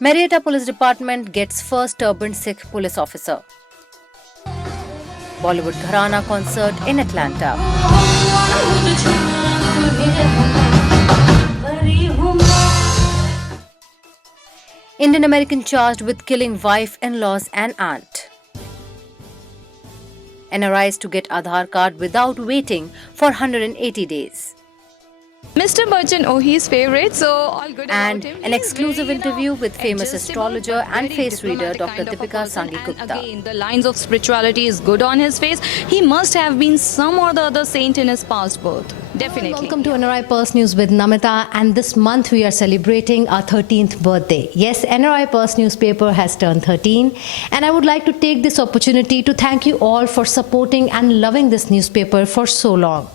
Marietta Police Department gets first turbaned Sikh police officer. Bollywood Gharana concert in Atlanta. Indian American charged with killing wife, in-laws and aunt. NRIs to get Aadhaar Card without waiting for 180 days. Mr. Bachchan, his favorite, so all good And about him. an He's exclusive very, interview with famous adjustable, astrologer but and very face reader diplomatic Dr kind of a Dipikka person. Sanghi And Gupta. again, the lines of spirituality is good on his face. He must have been some or the other saint in his past birth. Definitely. Welcome to NRI Pulse News with Namita, and this month we are celebrating our 13th birthday. Yes, NRI Pulse newspaper has turned 13, and I would like to take this opportunity to thank you all for supporting and loving this newspaper for so long.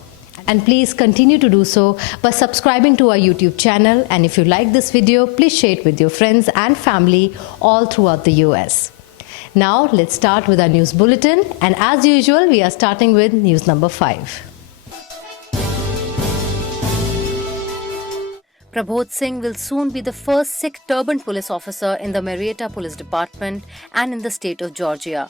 And please continue to do so by subscribing to our YouTube channel, and if you like this video, please share it with your friends and family all throughout the US. Now let's start with our news bulletin, and as usual we are starting with news number 5. Prabodh Singh will soon be the first Sikh turbaned police officer in the Marietta Police Department and in the state of Georgia.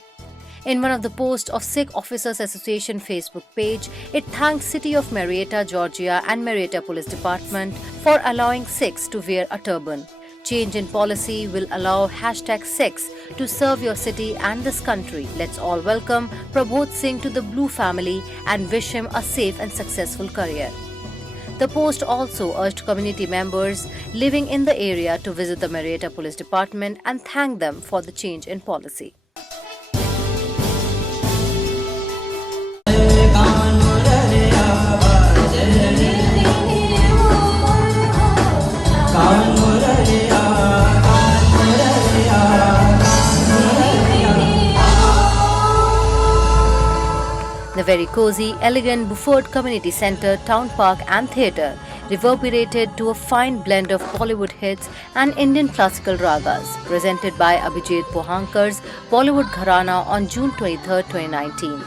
In one of the posts of Sikh Officers Association Facebook page, it thanked City of Marietta, Georgia and Marietta Police Department for allowing Sikhs to wear a turban. Change in policy will allow #Sikhs to serve your city and this country. Let's all welcome Prabodh Singh to the Blue family and wish him a safe and successful career. The post also urged community members living in the area to visit the Marietta Police Department and thank them for the change in policy. The very cozy, elegant Beaufort Community Centre, Town Park and Theatre reverberated to a fine blend of Bollywood hits and Indian classical ragas, presented by Abhijit Pohankar's Bollywood Gharana on June 23, 2019.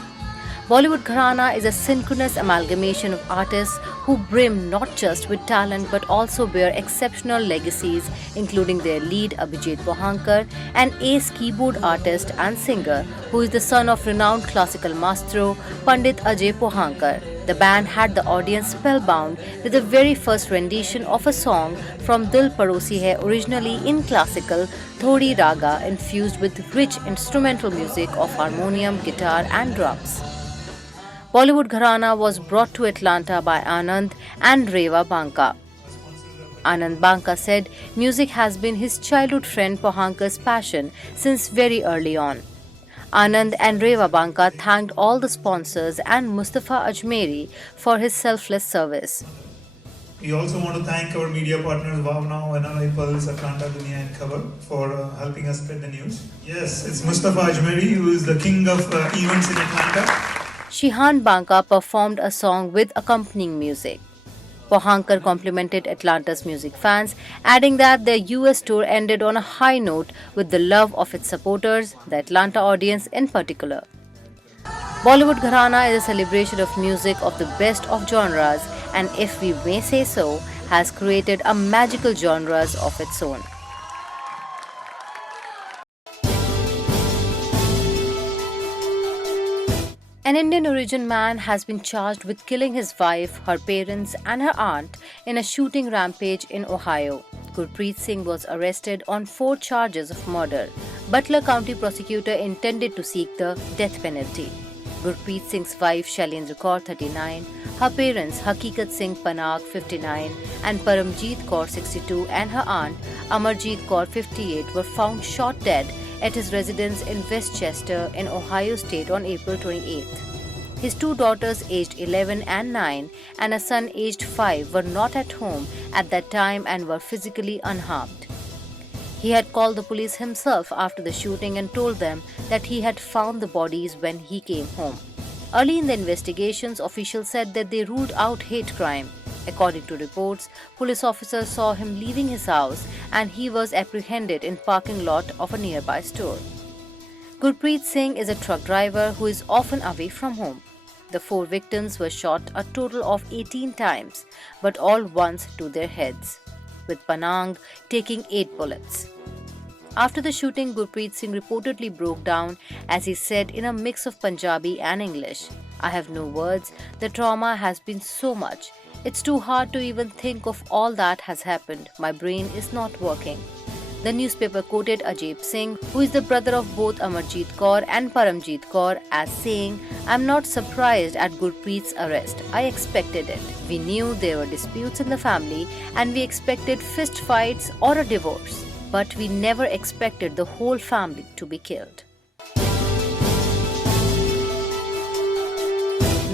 Bollywood Gharana is a synchronous amalgamation of artists who brim not just with talent but also bear exceptional legacies, including their lead Abhijit Pohankar, an ace keyboard artist and singer who is the son of renowned classical maestro Pandit Ajay Pohankar. The band had the audience spellbound with the very first rendition of a song from Dil Parosi Hai, originally in classical Thodi Raga infused with rich instrumental music of harmonium, guitar and drums. Bollywood Gharana was brought to Atlanta by Anand and Reva Banka. Anand Banka said music has been his childhood friend Pohankar's passion since very early on. Anand and Reva Banka thanked all the sponsors and Mustafa Ajmeri for his selfless service. We also want to thank our media partners Wow Now, NRI Pulse, Atlanta Dunia and Khabar for helping us spread the news. Yes, it's Mustafa Ajmeri who is the king of events in Atlanta. Shihan Banka performed a song with accompanying music. Pohankar complimented Atlanta's music fans, adding that their US tour ended on a high note with the love of its supporters, the Atlanta audience in particular. Bollywood Gharana is a celebration of music of the best of genres and, if we may say so, has created a magical genres of its own. An Indian origin man has been charged with killing his wife, her parents and her aunt in a shooting rampage in Ohio. Gurpreet Singh was arrested on 4 charges of murder. Butler County prosecutor intended to seek the death penalty. Gurpreet Singh's wife Shailendra Kaur, 39, her parents Hakikat Singh Panag, 59 and Paramjeet Kaur, 62 and her aunt Amarjeet Kaur, 58 were found shot dead at his residence in Westchester in Ohio State on April 28. His 2 daughters aged 11 and 9 and a son aged 5 were not at home at that time and were physically unharmed. He had called the police himself after the shooting and told them that he had found the bodies when he came home. Early in the investigations, officials said that they ruled out hate crime. According to reports, police officers saw him leaving his house and he was apprehended in parking lot of a nearby store. Gurpreet Singh is a truck driver who is often away from home. The 4 victims were shot a total of 18 times, but all once to their heads, with Panang taking 8 bullets. After the shooting, Gurpreet Singh reportedly broke down as he said in a mix of Punjabi and English, "I have no words. The trauma has been so much. It's too hard to even think of all that has happened. My brain is not working." The newspaper quoted Ajib Singh, who is the brother of both Amarjeet Kaur and Paramjeet Kaur, as saying, "I'm not surprised at Gurpreet's arrest. I expected it. We knew there were disputes in the family and we expected fist fights or a divorce. But we never expected the whole family to be killed."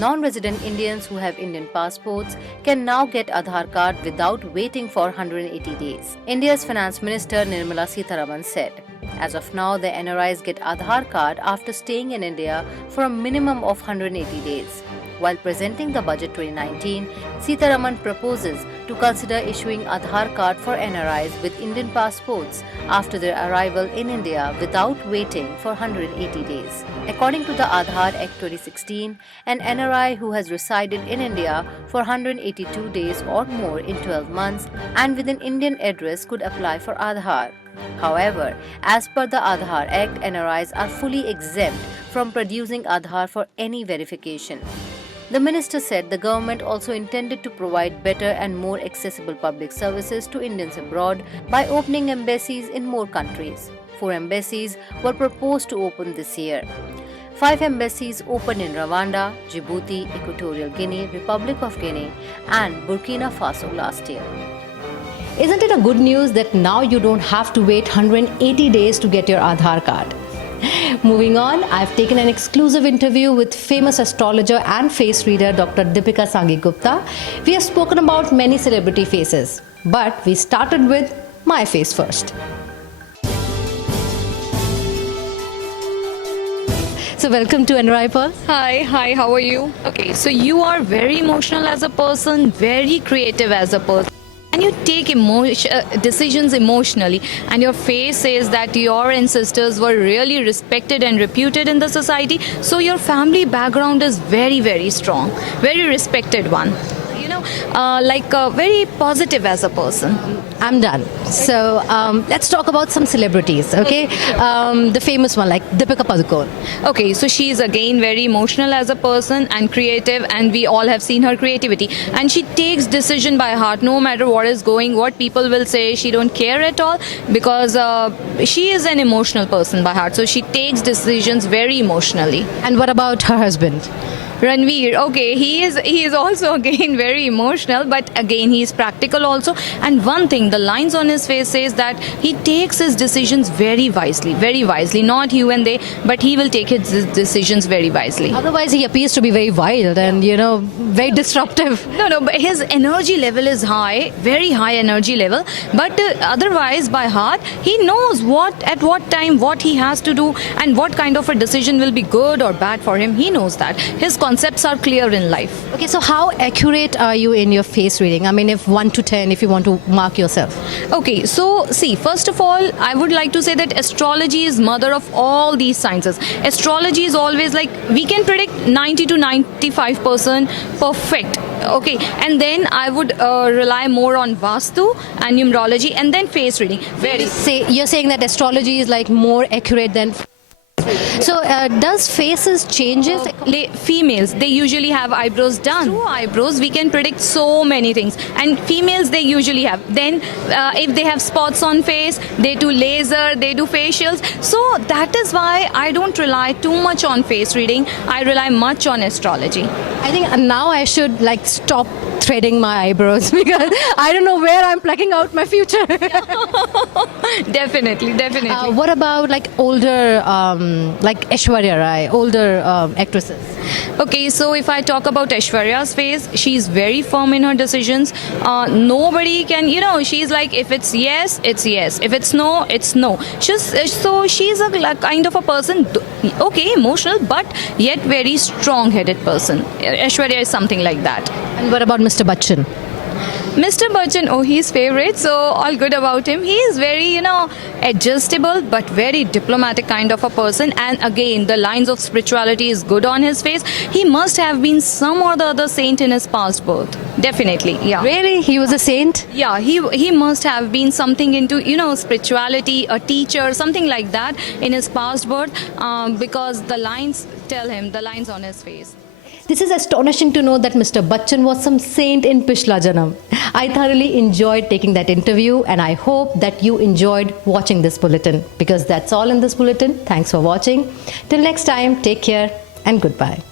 Non-resident Indians who have Indian passports can now get Aadhaar Card without waiting for 180 days. India's Finance Minister Nirmala Sitharaman said, "As of now, the NRIs get Aadhaar Card after staying in India for a minimum of 180 days." While presenting the budget 2019, Sitharaman proposes to consider issuing Aadhaar Card for NRIs with Indian passports after their arrival in India without waiting for 180 days. According to the Aadhaar Act 2016, an NRI who has resided in India for 182 days or more in 12 months and with an Indian address could apply for Aadhaar. However, as per the Aadhaar Act, NRIs are fully exempt from producing Aadhaar for any verification. The minister said the government also intended to provide better and more accessible public services to Indians abroad by opening embassies in more countries. 4 embassies were proposed to open this year. 5 embassies opened in Rwanda, Djibouti, Equatorial Guinea, Republic of Guinea, and Burkina Faso last year. Isn't it a good news that now you don't have to wait 180 days to get your Aadhaar card? Moving on, I've taken an exclusive interview with famous astrologer and face reader Dr Dipikka Sanghi Gupta. We have spoken about many celebrity faces, but we started with my face first. So welcome to NRI Pearl. Hi, how are you? Okay, so you are very emotional as a person, very creative as a person. And you take decisions emotionally, and your face says that your ancestors were really respected and reputed in the society, so your family background is very, very strong, very respected one. Very positive as a person. I'm done. So let's talk about some celebrities, okay? The famous one like Deepika Padukone. Okay, so she is again very emotional as a person and creative, and we all have seen her creativity. And she takes decision by heart, no matter what is going, what people will say. She don't care at all because she is an emotional person by heart. So she takes decisions very emotionally. And what about her husband? Ranveer, okay, he is also again very emotional, but again he is practical also. And one thing, the lines on his face says that he takes his decisions very wisely, not you and they, but he will take his decisions very wisely. Otherwise, he appears to be very wild and very disruptive. No, but his energy level is high, very high energy level. But otherwise, by heart, he knows at what time, what he has to do, and what kind of a decision will be good or bad for him. He knows that. His concepts are clear in life. Okay, so how accurate are you in your face reading? I mean, if 1 to 10, if you want to mark yourself. Okay, so see, first of all, I would like to say that astrology is mother of all these sciences. Astrology is always like, we can predict 90 to 95% perfect. Okay, and then I would rely more on Vastu and numerology and then face reading. You're saying that astrology is like more accurate than... So does faces changes? Females, they usually have eyebrows done. Through eyebrows, we can predict so many things. And females, they usually have. Then if they have spots on face, they do laser, they do facials. So that is why I don't rely too much on face reading. I rely much on astrology. I think now I should stop threading my eyebrows because I don't know where I'm plucking out my future. Definitely. What about older, like Aishwarya Rai, older actresses? Okay, so if I talk about Aishwarya's face, she's very firm in her decisions. Nobody can, she's like, if it's yes, it's yes. If it's no, it's no. So she's a kind of a person, okay, emotional, but yet very strong-headed person. Aishwarya is something like that. And what about Mr. Bachchan? Mr. Bachchan, oh, he's favorite, so all good about him. He is very, adjustable but very diplomatic kind of a person. And again, the lines of spirituality is good on his face. He must have been some or the other saint in his past birth. Definitely, yeah. Really? He was a saint? Yeah, he must have been something into, spirituality, a teacher, something like that in his past birth, because the lines tell him, the lines on his face. This is astonishing to know that Mr. Bachchan was some saint in Pishla Janam. I thoroughly enjoyed taking that interview, and I hope that you enjoyed watching this bulletin, because that's all in this bulletin. Thanks for watching. Till next time, take care and goodbye.